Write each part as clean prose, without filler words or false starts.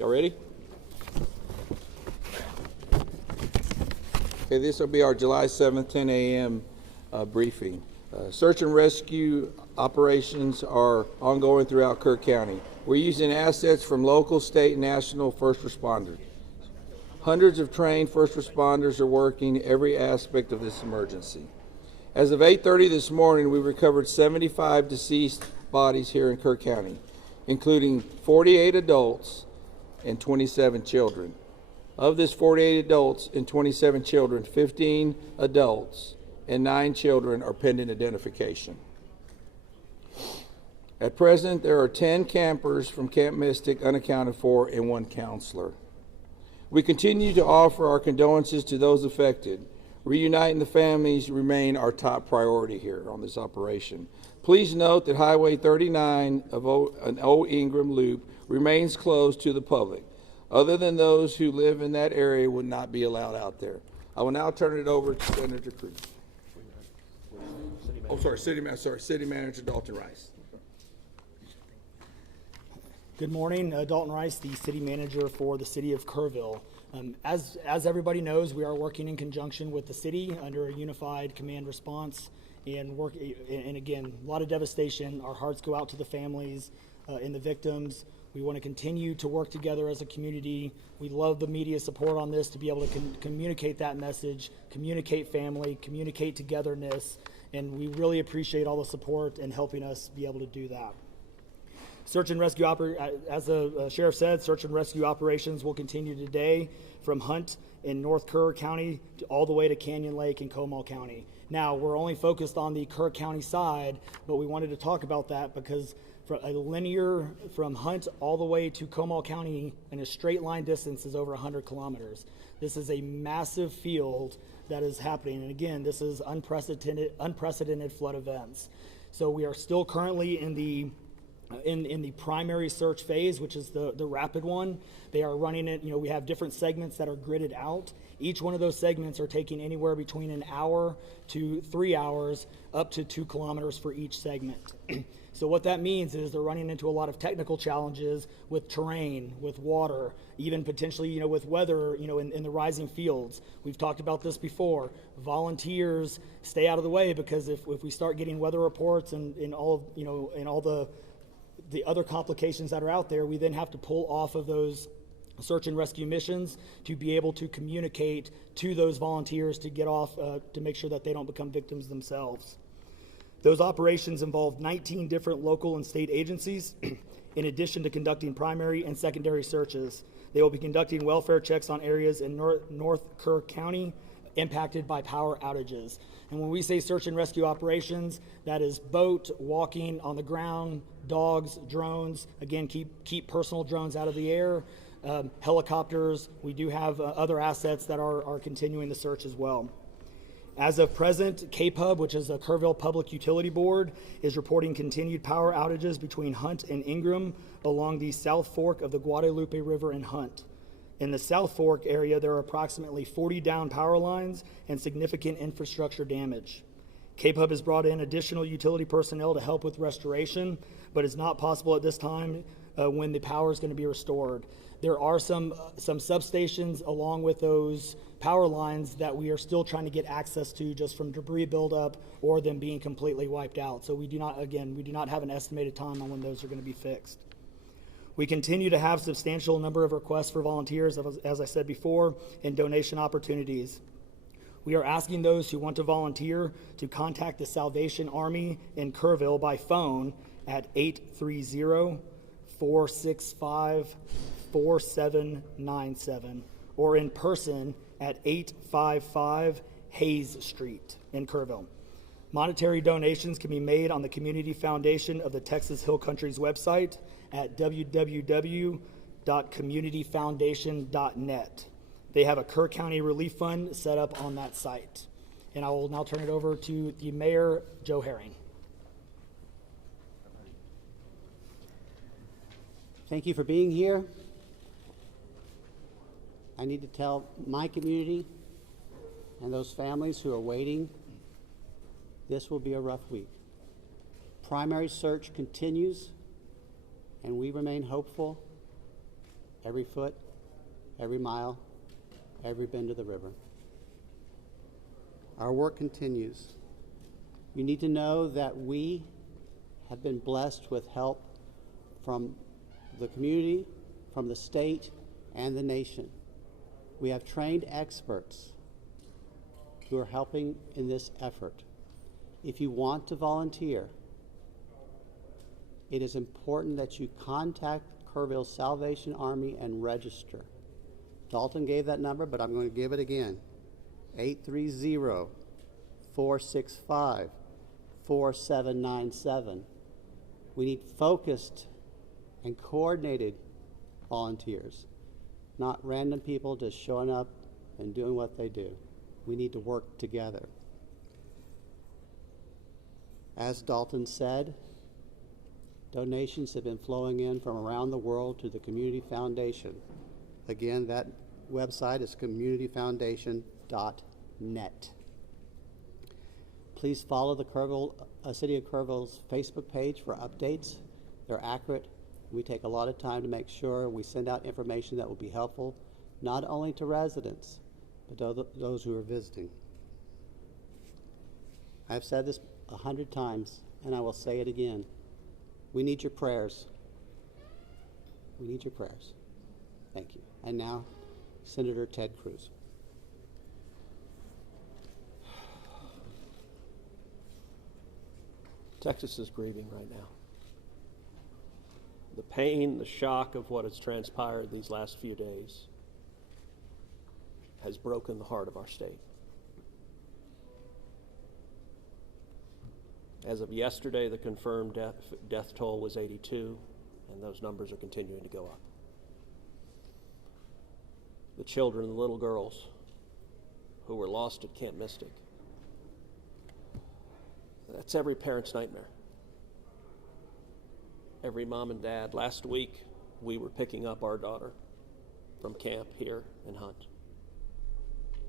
Y'all ready? Okay, this will be our July 7th, 10 a.m. Briefing. Search and rescue operations are ongoing throughout Kerr County. We're using assets from local, state, and national first responders. Hundreds of trained first responders are working every aspect of this emergency. As of 8:30 this morning, we recovered 75 deceased bodies here in Kerr County, including 48 adults and 27 children. Of this 48 adults and 27 children, 15 adults and 9 children are pending identification. At present, there are 10 campers from Camp Mystic unaccounted for and 1 counselor. We continue to offer our condolences to those affected. Reuniting the families remain our top priority here on this operation. Please note that Highway 39 of an Old Ingram Loop remains closed to the public. Other than those who live in that area would not be allowed out there. I will now turn it over to Senator Cruz. City Manager Dalton Rice. Good morning, Dalton Rice, the City Manager for the City of Kerrville. As everybody knows, we are working in conjunction with the city under a unified command response and again, a lot of devastation. Our hearts go out to the families and the victims. We want to continue to work together as a community. We love the media support on this to be able to communicate that message, communicate family, communicate togetherness, and we really appreciate all the support and helping us be able to do that. Search and rescue, as the sheriff said, search and rescue operations will continue today from Hunt in North Kerr County all the way to Canyon Lake in Comal County. Now, we're only focused on the Kerr County side, but we wanted to talk about that because for a linear from Hunt all the way to Comal County in a straight line distance is over 100 kilometers. This is a massive field that is happening. And again, this is unprecedented flood events. So we are still currently in the primary search phase, which is the rapid one. They are running it, we have different segments that are gridded out. Each one of those segments are taking anywhere between an hour to 3 hours, up to 2 kilometers for each segment. So what that means is they're running into a lot of technical challenges with terrain, with water, even potentially, with weather, in the rising fields. We've talked about this before. Volunteers stay out of the way because if we start getting weather reports and all the other complications that are out there, we then have to pull off of those search and rescue missions to be able to communicate to those volunteers to get off, to make sure that they don't become victims themselves. Those operations involve 19 different local and state agencies, in addition to conducting primary and secondary searches. They will be conducting welfare checks on areas in North Kerr County impacted by power outages. And when we say search and rescue operations, that is boat, walking, on the ground, dogs, drones. Again, keep personal drones out of the air, helicopters. We do have other assets that are continuing the search as well. As of present, KPUB, which is the Kerrville Public Utility Board, is reporting continued power outages between Hunt and Ingram along the South Fork of the Guadalupe River in Hunt. In the South Fork area, there are approximately 40 down power lines and significant infrastructure damage. KPUB has brought in additional utility personnel to help with restoration, but it's not possible at this time when the power is going to be restored. There are some substations along with those power lines that we are still trying to get access to just from debris buildup or them being completely wiped out. So we do not have an estimated time on when those are going to be fixed. We continue to have substantial number of requests for volunteers, as I said before, and donation opportunities. We are asking those who want to volunteer to contact the Salvation Army in Kerrville by phone at 830-465-4797 or in person at 855 Hayes Street in Kerrville. Monetary donations can be made on the Community Foundation of the Texas Hill Country's website at www.communityfoundation.net. They have a Kerr County Relief Fund set up on that site. And I will now turn it over to the Mayor, Joe Herring. Thank you for being here. I need to tell my community and those families who are waiting, this will be a rough week. Primary search continues, and we remain hopeful every foot, every mile, every bend of the river. Our work continues. You need to know that we have been blessed with help from the community, from the state, and the nation. We have trained experts who are helping in this effort. If you want to volunteer, it is important that you contact Kerrville Salvation Army and register. Dalton gave that number, but I'm going to give it again. 830-465-4797. We need focused and coordinated volunteers, not random people just showing up and doing what they do. We need to work together. As Dalton said, donations have been flowing in from around the world to the Community Foundation. Again, that website is communityfoundation.net. Please follow the City of Kerrville's Facebook page for updates. They're accurate. We take a lot of time to make sure we send out information that will be helpful, not only to residents, but to those who are visiting. I've said this 100 times, and I will say it again. We need your prayers. We need your prayers. Thank you. And now, Senator Ted Cruz. Texas is grieving right now. The pain, the shock of what has transpired these last few days has broken the heart of our state. As of yesterday, the confirmed death toll was 82, and those numbers are continuing to go up. The children, the little girls who were lost at Camp Mystic, that's every parent's nightmare. Every mom and dad. Last week, we were picking up our daughter from camp here in Hunt.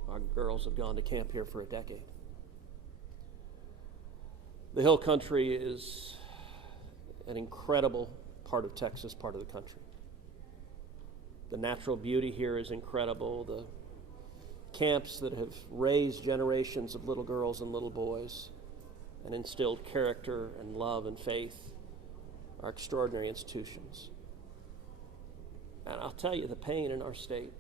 Our girls have gone to camp here for a decade. The Hill Country is an incredible part of Texas, part of the country. The natural beauty here is incredible. The camps that have raised generations of little girls and little boys and instilled character and love and faith are extraordinary institutions. And I'll tell you, the pain in our state,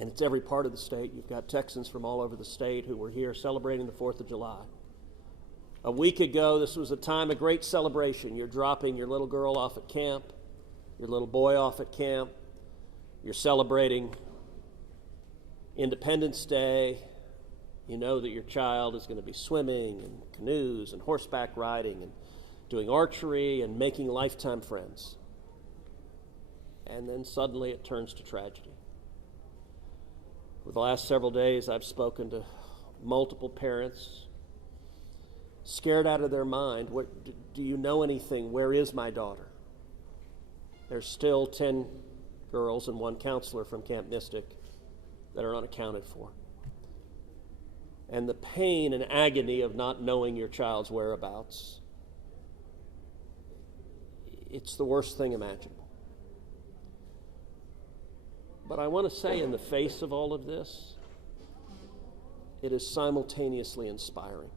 and it's every part of the state. You've got Texans from all over the state who were here celebrating the 4th of July. A week ago, this was a time of great celebration. You're dropping your little girl off at camp, your little boy off at camp. You're celebrating Independence Day. You know that your child is going to be swimming and canoes and horseback riding and doing archery and making lifetime friends. And then suddenly it turns to tragedy. For the last several days, I've spoken to multiple parents, scared out of their mind. Do you know anything? Where is my daughter? There's still 10 girls and 1 counselor from Camp Mystic that are unaccounted for. And the pain and agony of not knowing your child's whereabouts, it's the worst thing imaginable. But I want to say, in the face of all of this, it is simultaneously inspiring.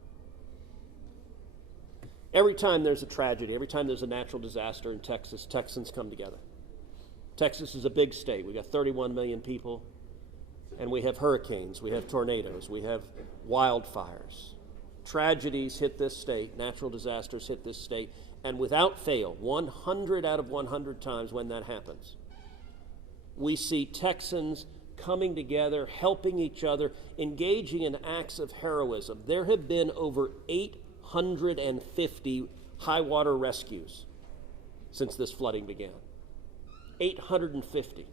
Every time there's a tragedy, every time there's a natural disaster in Texas, Texans come together. Texas is a big state. We've got 31 million people, and we have hurricanes, we have tornadoes, we have wildfires. Tragedies hit this state, natural disasters hit this state, and without fail, 100 out of 100 times when that happens, we see Texans coming together, helping each other, engaging in acts of heroism. There have been over 850 high water rescues since this flooding began. 850.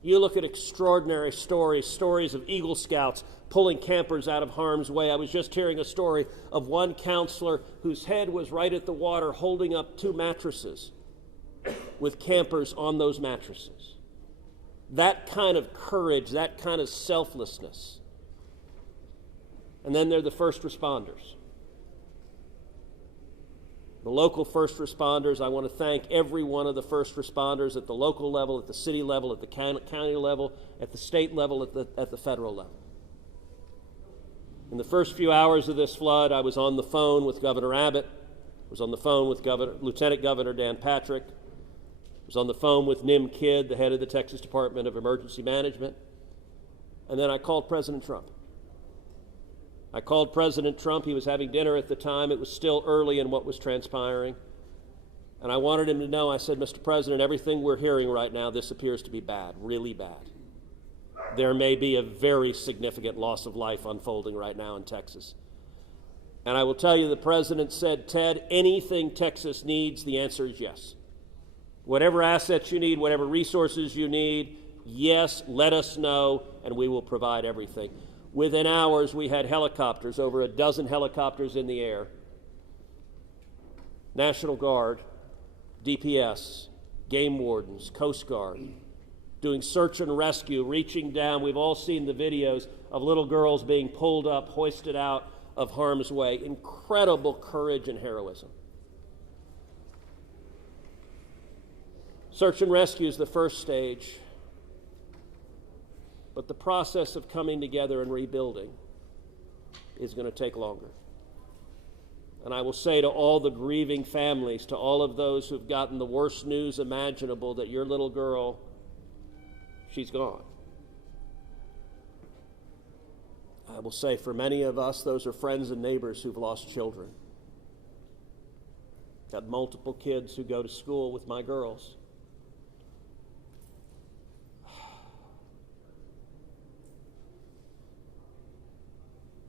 You look at extraordinary stories of Eagle Scouts pulling campers out of harm's way. I was just hearing a story of one counselor whose head was right at the water holding up 2 mattresses with campers on those mattresses. That kind of courage, that kind of selflessness. And then there are the first responders. The local first responders, I want to thank every one of the first responders at the local level, at the city level, at the county level, at the state level, at the federal level. In the first few hours of this flood, I was on the phone with Governor Abbott, was on the phone with Lieutenant Governor Dan Patrick, was on the phone with Nim Kidd, the head of the Texas Department of Emergency Management, and then I called President Trump. I called President Trump. He was having dinner at the time. It was still early in what was transpiring. And I wanted him to know, I said, Mr. President, everything we're hearing right now, this appears to be bad, really bad. There may be a very significant loss of life unfolding right now in Texas. And I will tell you, the President said, Ted, anything Texas needs, the answer is yes. Whatever assets you need, whatever resources you need, yes, let us know, and we will provide everything. Within hours, we had helicopters, over a dozen helicopters in the air. National Guard, DPS, game wardens, Coast Guard, doing search and rescue, reaching down. We've all seen the videos of little girls being pulled up, hoisted out of harm's way. Incredible courage and heroism. Search and rescue is the first stage. But the process of coming together and rebuilding is going to take longer. And I will say to all the grieving families, to all of those who've gotten the worst news imaginable, that your little girl, she's gone. I will say for many of us, those are friends and neighbors who've lost children. Got multiple kids who go to school with my girls.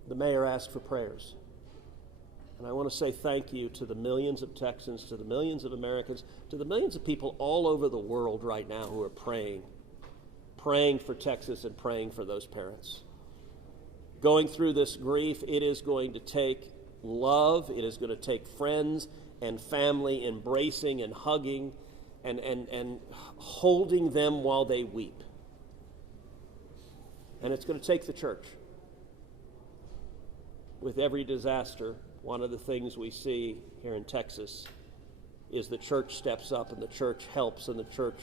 The mayor asked for prayers. And I want to say thank you to the millions of Texans, to the millions of Americans, to the millions of people all over the world right now who are praying for Texas and praying for those parents. Going through this grief, it is going to take love, it is going to take friends and family embracing and hugging and holding them while they weep. And it's going to take the church. With every disaster, one of the things we see here in Texas is the church steps up and the church helps and the church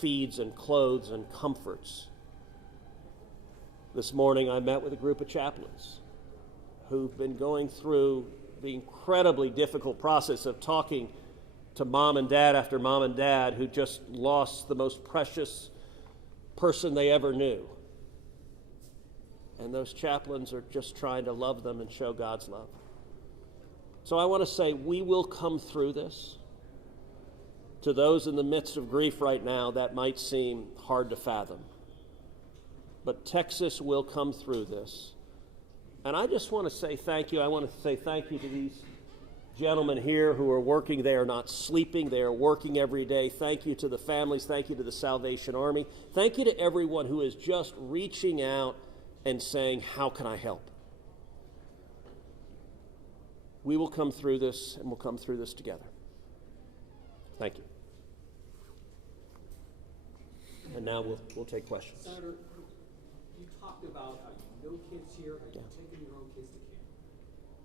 feeds and clothes and comforts. This morning I met with a group of chaplains who've been going through the incredibly difficult process of talking to mom and dad after mom and dad who just lost the most precious person they ever knew. And those chaplains are just trying to love them and show God's love. So I want to say we will come through this. To those in the midst of grief right now, that might seem hard to fathom. But Texas will come through this. And I just want to say thank you. I want to say thank you to these gentlemen here who are working. They are not sleeping. They are working every day. Thank you to the families. Thank you to the Salvation Army. Thank you to everyone who is just reaching out and saying, how can I help? We will come through this, and we'll come through this together. Thank you. And now we'll take questions. Senator, you talked about how you know kids here, how you've taken your own kids to camp.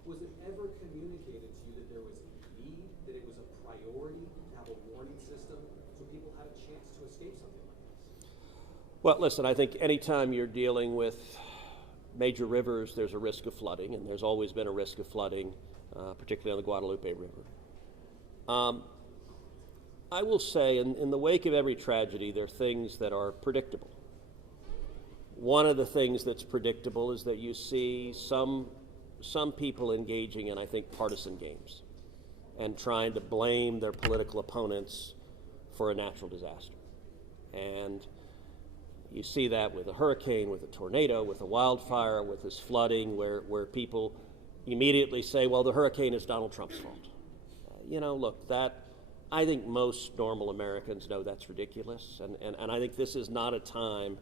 Was it ever communicated to you that there was a need, that it was a priority to have a warning system so people had a chance to escape something like this? Well, listen, I think anytime you're dealing with major rivers, there's a risk of flooding, and there's always been a risk of flooding, particularly on the Guadalupe River. I will say, in the wake of every tragedy, there are things that are predictable. One of the things that's predictable is that you see some people engaging in, I think, partisan games and trying to blame their political opponents for a natural disaster. And you see that with a hurricane, with a tornado, with a wildfire, with this flooding, where people immediately say, well, the hurricane is Donald Trump's fault. Look, that I think most normal Americans know that's ridiculous, and I think this is not a time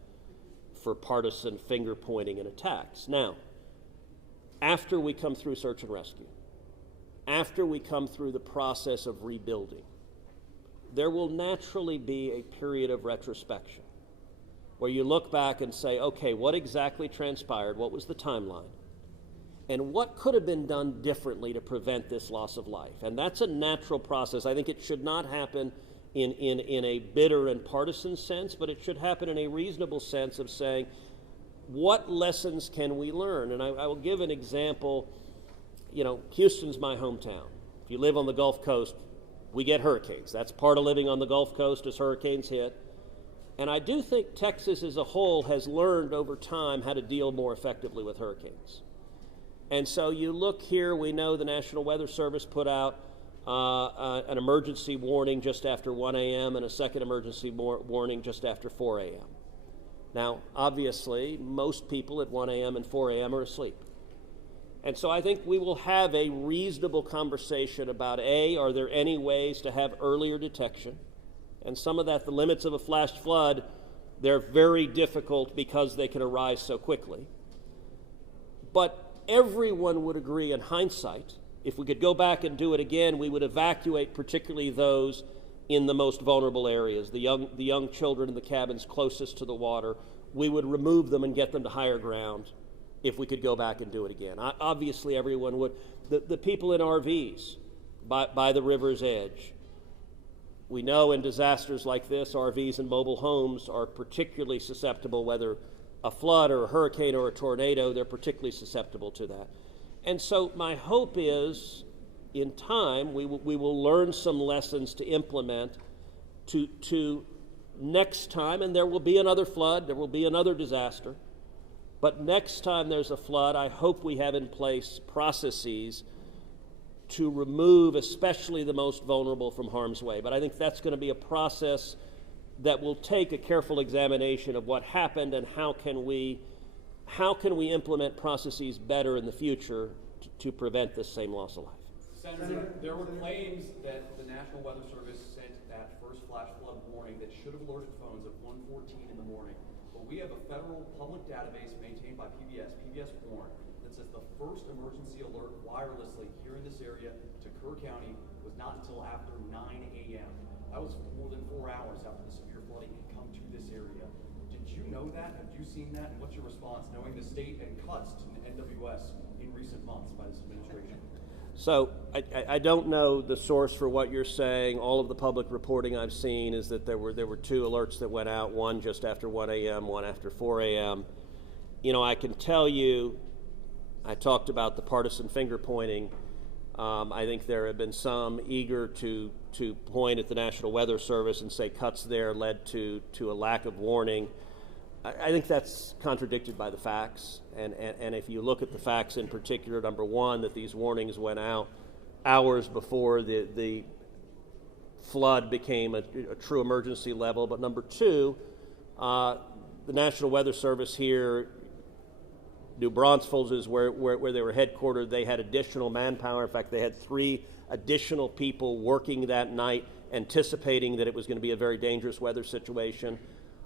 for partisan finger-pointing and attacks. Now, after we come through search and rescue, after we come through the process of rebuilding, there will naturally be a period of retrospection where you look back and say, okay, what exactly transpired? What was the timeline? and what could have been done differently to prevent this loss of life. And that's a natural process. I think it should not happen in a bitter and partisan sense, but it should happen in a reasonable sense of saying, what lessons can we learn? And I will give an example. Houston's my hometown. If you live on the Gulf Coast, we get hurricanes. That's part of living on the Gulf Coast as hurricanes hit. And I do think Texas as a whole has learned over time how to deal more effectively with hurricanes. And so you look here, we know the National Weather Service put out an emergency warning just after 1 a.m. and a second emergency warning just after 4 a.m. Now, obviously, most people at 1 a.m. and 4 a.m. are asleep. And so I think we will have a reasonable conversation about, are there any ways to have earlier detection? And some of that, the limits of a flash flood, they're very difficult because they can arise so quickly. But everyone would agree in hindsight, if we could go back and do it again, we would evacuate particularly those in the most vulnerable areas, the young children in the cabins closest to the water. We would remove them and get them to higher ground if we could go back and do it again. Obviously, everyone would. The people in RVs by the river's edge. We know in disasters like this, RVs and mobile homes are particularly susceptible, whether a flood or a hurricane or a tornado, they're particularly susceptible to that. And so my hope is, in time, we will learn some lessons to implement to next time, and there will be another flood, there will be another disaster, but next time there's a flood, I hope we have in place processes to remove especially the most vulnerable from harm's way. But I think that's going to be a process that will take a careful examination of what happened and how can we implement processes better in the future to prevent this same loss of life. Senator, there were claims that the National Weather Service sent that first flash flood warning that should have alerted phones at 1:14 in the morning. But we have a federal public database maintained by PBS Warn, that says the first emergency alert wirelessly here in this area to Kerr County was not until after 9 a.m. That was more than 4 hours after the severe flooding had come to this area. Did you know that? Have you seen that? And what's your response, knowing the state and cuts to the NWS in recent months by this administration? So I don't know the source for what you're saying. All of the public reporting I've seen is that there were 2 alerts that went out, one just after 1 a.m., one after 4 a.m. I can tell you, I talked about the partisan finger pointing. I think there have been some eager to point at the National Weather Service and say cuts there led to a lack of warning. I think that's contradicted by the facts. And if you look at the facts in particular, number one, that these warnings went out hours before the flood became a true emergency level. But number two, the National Weather Service here, New Braunfels is where they were headquartered. They had additional manpower. In fact, they had 3 additional people working that night, anticipating that it was going to be a very dangerous weather situation.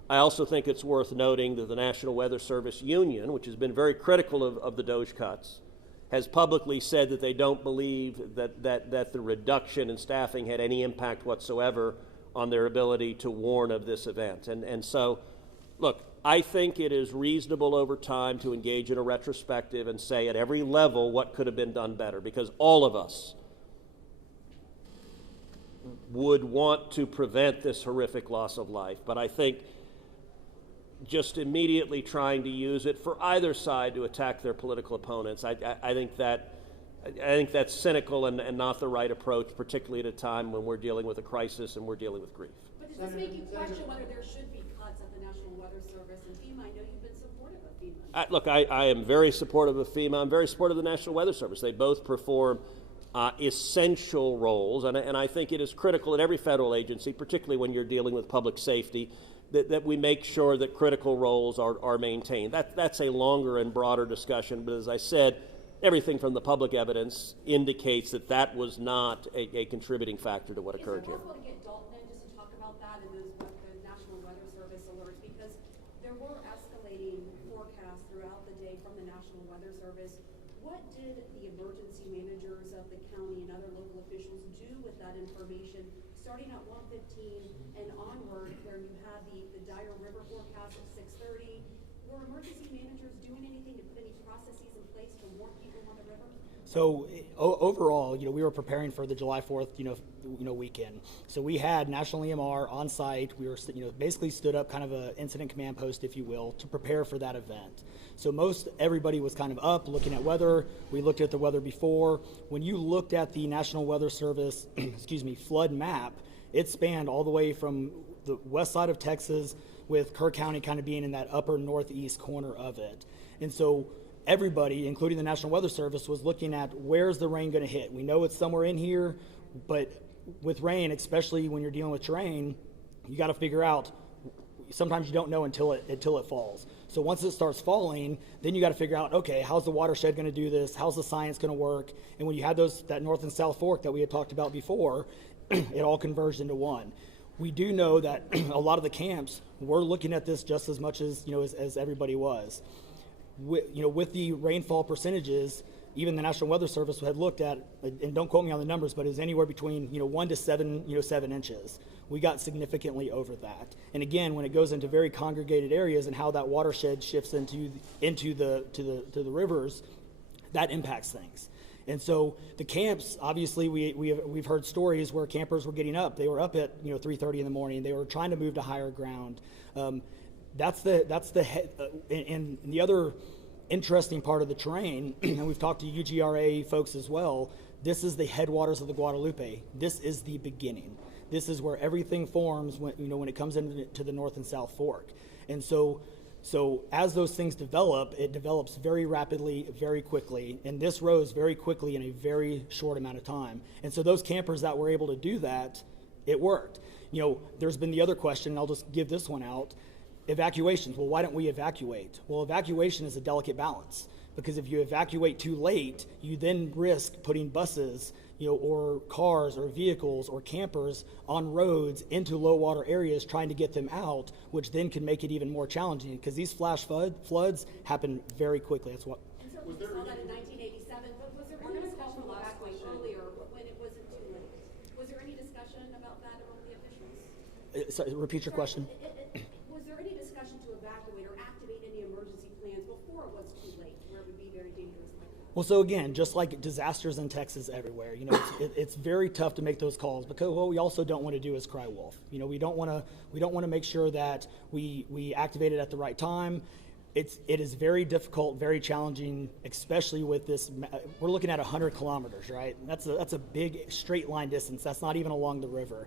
I also think it's worth noting that the National Weather Service Union, which has been very critical of the DOJ cuts, has publicly said that they don't believe that the reduction in staffing had any impact whatsoever on their ability to warn of this event. And so, look, I think it is reasonable over time to engage in a retrospective and say at every level what could have been done better, because all of us would want to prevent this horrific loss of life. But I think just immediately trying to use it for either side to attack their political opponents, I think that's cynical and not the right approach, particularly at a time when we're dealing with a crisis and we're dealing with grief. But does this make you question whether there should be cuts at the National Weather Service and FEMA? I know you've been supportive of FEMA. Look, I am very supportive of FEMA. I'm very supportive of the National Weather Service. They both perform essential roles, and I think it is critical at every federal agency, particularly when you're dealing with public safety, that we make sure that critical roles are maintained. That's a longer and broader discussion, but as I said, everything from the public evidence indicates that was not a contributing factor to what occurred here. Is it possible to get Dalton in just to talk about that and the National Weather Service alerts? Because there were escalating forecasts throughout the day from the National Weather Service. What did the emergency managers of the county and other local officials do with that information starting at 1:15 and onward, where you had the dire river forecast at 6:30? were emergency managers doing anything to put any processes in place to warn people on the river? So overall, we were preparing for the July 4th, weekend. So we had National EMR on site. We were, basically stood up kind of a incident command post, if you will, to prepare for that event. So everybody was kind of up looking at weather. We looked at the weather before. When you looked at the National Weather Service, flood map, it spanned all the way from the west side of Texas, with Kerr County kind of being in that upper northeast corner of it. And so everybody, including the National Weather Service, was looking at where's the rain going to hit. We know it's somewhere in here, but with rain, especially when you're dealing with terrain, you got to figure out. Sometimes you don't know until it falls. So once it starts falling, then you got to figure out, okay, how's the watershed going to do this? How's the science going to work? And when you had that north and south fork that we had talked about before, it all converged into one. We do know that a lot of the camps were looking at this just as much as as everybody was. With the rainfall percentages, even the National Weather Service had looked at, and don't quote me on the numbers, but it was anywhere between 1 to 7 inches. We got significantly over that. And again, when it goes into very congregated areas and how that watershed shifts into the rivers, that impacts things. And so the camps, obviously, we've heard stories where campers were getting up. They were up at 3:30 in the morning. They were trying to move to higher ground. And the other interesting part of the terrain, and we've talked to UGRA folks as well. This is the headwaters of the Guadalupe. This is the beginning. This is where everything forms when it comes into the North and South Fork. And so as those things develop, it develops very rapidly, very quickly, and this rose very quickly in a very short amount of time. And so those campers that were able to do that, it worked. There's been the other question, and I'll just give this one out. Evacuations. Well, why don't we evacuate? Well, evacuation is a delicate balance, because if you evacuate too late, you then risk putting buses, or cars or vehicles or campers on roads into low water areas trying to get them out, which then can make it even more challenging, because these flash floods happen very quickly. That's what. And so we saw that in 1987, but was there any discussion back earlier when it wasn't too late? Was there any discussion about that among the officials? Sorry, repeat your question. Was there any discussion to evacuate or activate any emergency plans before it was too late, where it would be very dangerous like that? Well, so again, just like disasters in Texas everywhere, it's very tough to make those calls, because what we also don't want to do is cry wolf. We don't want to make sure that we activate it at the right time. It is very difficult, very challenging, especially with this. We're looking at 100 kilometers, right? That's a big straight line distance. That's not even along the river.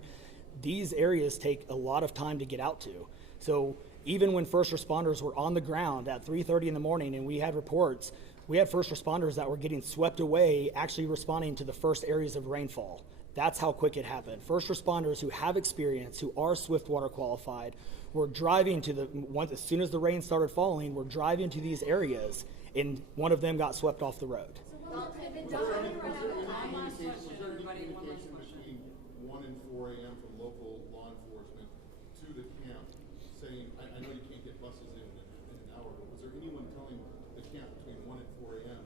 These areas take a lot of time to get out to. So even when first responders were on the ground at 3:30 in the morning, and we had reports, we had first responders that were getting swept away, actually responding to the first areas of rainfall. That's how quick it happened. First responders who have experience, who are Swiftwater qualified, were driving as soon as the rain started falling, were driving to these areas, and one of them got swept off the road. So what had been done? One last question, everybody, one last question. Between 1 and 4 a.m. from local law enforcement to the camp, saying, I know you can't get buses in an hour, but was there anyone telling the camp between 1 and 4 a.m.,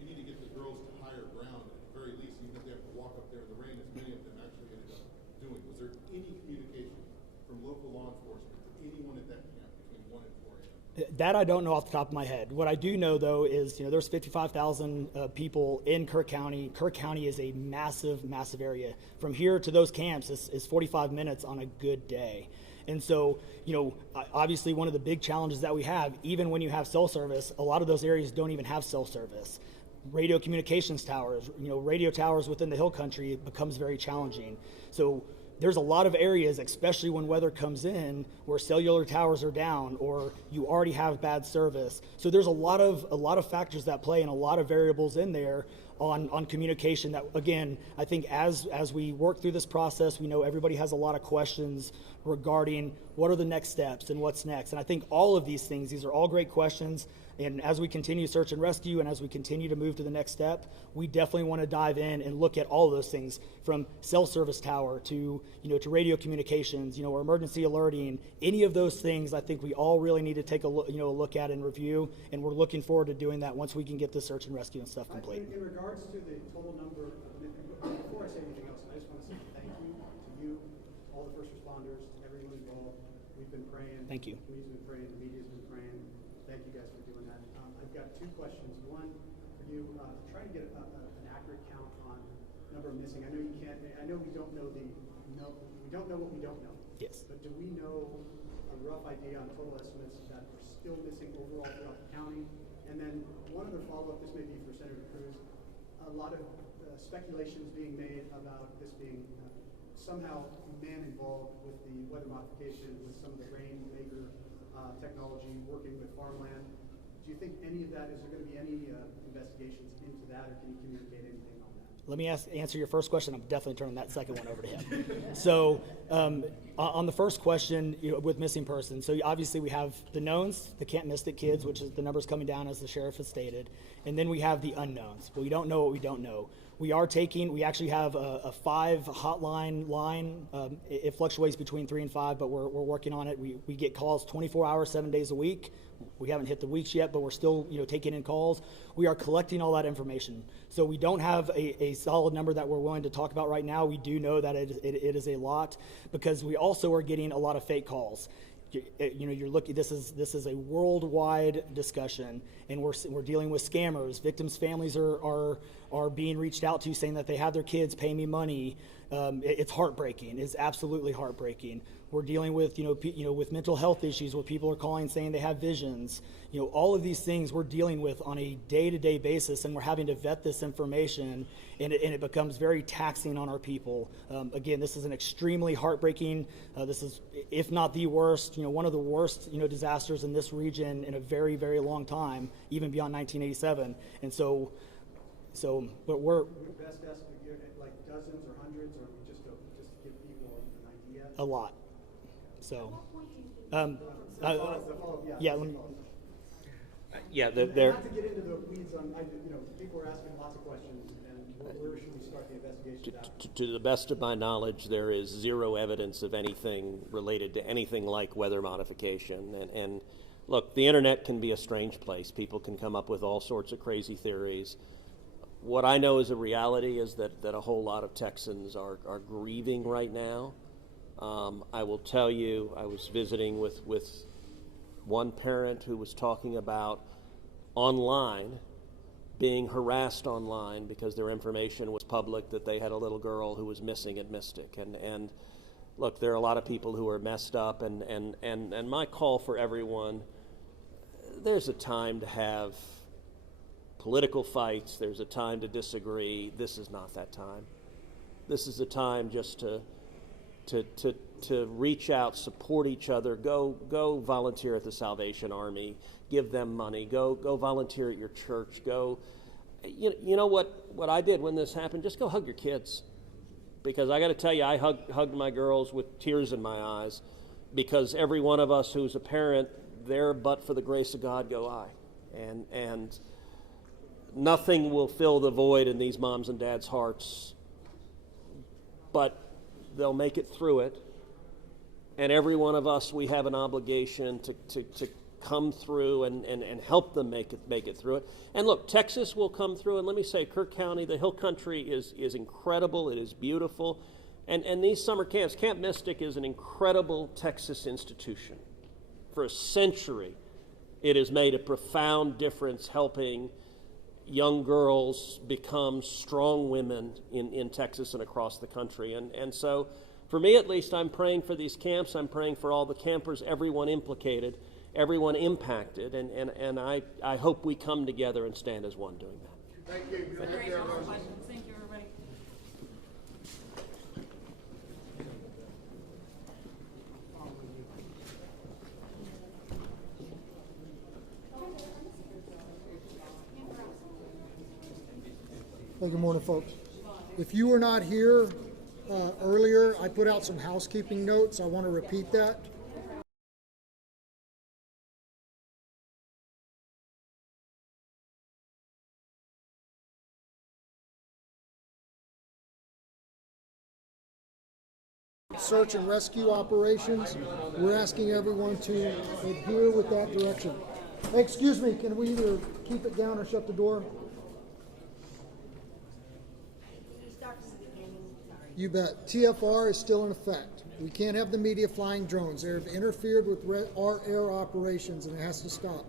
you need to get the girls to higher ground at the very least, even if they have to walk up there in the rain, as many of them actually ended up doing? Was there any communication from local law enforcement to anyone at that camp between 1 and 4 a.m.? That I don't know off the top of my head. What I do know, though, is there's 55,000 people in Kerr County. Kerr County is a massive, massive area. From here to those camps is 45 minutes on a good day. And so, obviously one of the big challenges that we have, even when you have cell service, a lot of those areas don't even have cell service. Radio communications towers, radio towers within the hill country becomes very challenging. So there's a lot of areas, especially when weather comes in, where cellular towers are down or you already have bad service. So there's a lot of factors that play and a lot of variables in there on communication that, again, I think as we work through this process, we know everybody has a lot of questions regarding what are the next steps and what's next. And I think all of these things, these are all great questions. And as we continue search and rescue and as we continue to move to the next step, we definitely want to dive in and look at all of those things, from cell service tower to radio communications, or emergency alerting. Any of those things, I think we all really need to take a look at and review. And we're looking forward to doing that once we can get the search and rescue and stuff complete. In regards to the total number, before I say anything else, I just want to say thank you to you, all the first responders, everyone involved. We've been praying. Thank you. The community's been praying. The media's been praying. Thank you guys for doing that. I've got two questions. One for you, trying to get an accurate count on number of missing. I know you can't. I know we don't know we don't know what we don't know. Yes. But do we know a rough idea on total estimates that are still missing overall throughout the county? And then one other follow-up. This may be for Senator Cruz. A lot of speculations being made about this being somehow man involved with the weather modification, with some of the rainmaker technology, working with farmland. Do you think any of that, is there going to be any investigations into that, or can you communicate anything on that? Let me answer your first question. I'm definitely turning that second one over to him. So on the first question, with missing persons, so obviously we have the knowns, the can't miss it kids, which is the numbers coming down as the sheriff has stated, and then we have the unknowns. We don't know what we don't know. We actually have a 5 hotline line. It fluctuates between 3 and 5, but we're working on it. We get calls 24 hours, 7 days a week. We haven't hit the weeks yet, but we're still taking in calls. We are collecting all that information. So we don't have a solid number that we're willing to talk about right now. We do know that it is a lot, because we also are getting a lot of fake calls. You're looking. This is a worldwide discussion, and we're dealing with scammers. Victims' families are being reached out to, saying that they have their kids pay me money. It's heartbreaking. It's absolutely heartbreaking. We're dealing with with mental health issues, where people are calling saying they have visions. All of these things we're dealing with on a day-to-day basis, and we're having to vet this information, and it becomes very taxing on our people. Again, this is an extremely heartbreaking. This is, if not the worst, one of the worst disasters in this region in a very, very long time, even beyond 1987. And but we're best estimate, like dozens or hundreds, or just to give people an idea. A lot. So, Yeah, let me. Yeah, Not to get into the weeds on, people are asking lots of questions, and where should we start the investigation? to the best of my knowledge, there is zero evidence of anything related to anything like weather modification. And look, the internet can be a strange place. People can come up with all sorts of crazy theories. What I know is a reality is that a whole lot of Texans are grieving right now. I will tell you, I was visiting with one parent who was talking about online, being harassed online because their information was public, that they had a little girl who was missing at Mystic. And look, there are a lot of people who are messed up, and my call for everyone, there's a time to have political fights, there's a time to disagree. This is not that time. This is a time just to reach out, support each other, go volunteer at the Salvation Army, give them money, go volunteer at your church, you know what I did when this happened? Just go hug your kids. Because I got to tell you, I hugged my girls with tears in my eyes, because every one of us who's a parent, there but for the grace of God go I. And nothing will fill the void in these moms and dads' hearts, but they'll make it through it. And every one of us, we have an obligation to come through and help them make it through it. And look, Texas will come through, and let me say, Kerr County, the Hill Country is incredible. It is beautiful. And these summer camps, Camp Mystic is an incredible Texas institution. For a century, it has made a profound difference helping young girls become strong women in Texas and across the country. And so, for me at least, I'm praying for these camps. I'm praying for all the campers, everyone implicated, everyone impacted, and I hope we come together and stand as one doing that. Thank you. Thank you, everybody. Hey, good morning, folks. If you were not here earlier, I put out some housekeeping notes. I want to repeat that. Search and rescue operations. We're asking everyone to adhere with that direction. Hey, excuse me, can we either keep it down or shut the door? You bet. TFR is still in effect. We can't have the media flying drones. They have interfered with our air operations, and it has to stop.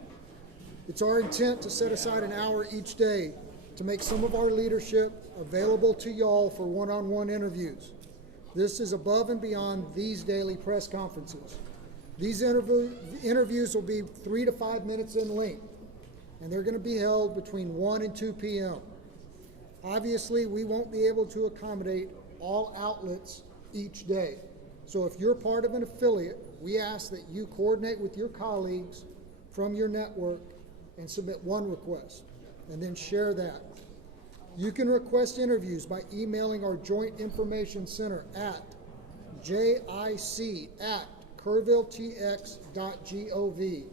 It's our intent to set aside an hour each day to make some of our leadership available to y'all for one-on-one interviews. This is above and beyond these daily press conferences. These interviews will be 3 to 5 minutes in length, and they're going to be held between 1 and 2 p.m. Obviously, we won't be able to accommodate all outlets each day. So if you're part of an affiliate, we ask that you coordinate with your colleagues from your network and submit one request, and then share that. You can request interviews by emailing our Joint Information Center at jic@kerrvilletx.gov.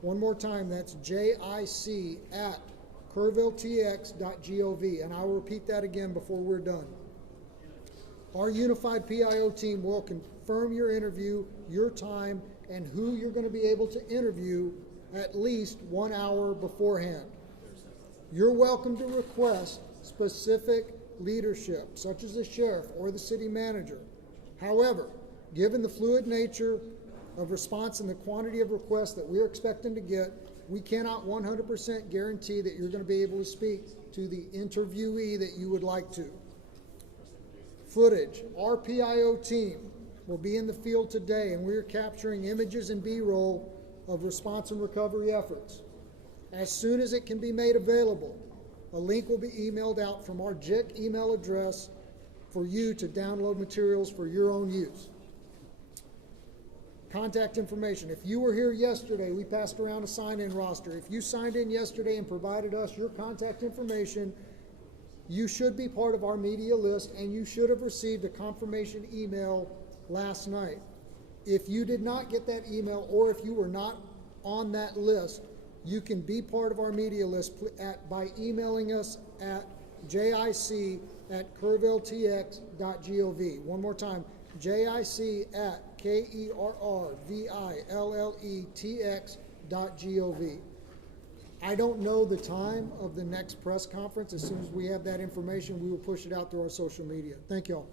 One more time, that's jic@kerrvilletx.gov, and I'll repeat that again before we're done. Our unified PIO team will confirm your interview, your time, and who you're going to be able to interview at least 1 hour beforehand. You're welcome to request specific leadership, such as the sheriff or the city manager. However, given the fluid nature of response and the quantity of requests that we're expecting to get, we cannot 100% guarantee that you're going to be able to speak to the interviewee that you would like to. Footage. Our PIO team will be in the field today, and we're capturing images and B-roll of response and recovery efforts. As soon as it can be made available, a link will be emailed out from our JIC email address for you to download materials for your own use. Contact information. If you were here yesterday, we passed around a sign-in roster. If you signed in yesterday and provided us your contact information, you should be part of our media list, and you should have received a confirmation email last night. If you did not get that email, or if you were not on that list, you can be part of our media list by emailing us at jic@kerrvilletx.gov. One more time, jic@kerrvilletx.gov. I don't know the time of the next press conference. As soon as we have that information, we will push it out through our social media. Thank you all.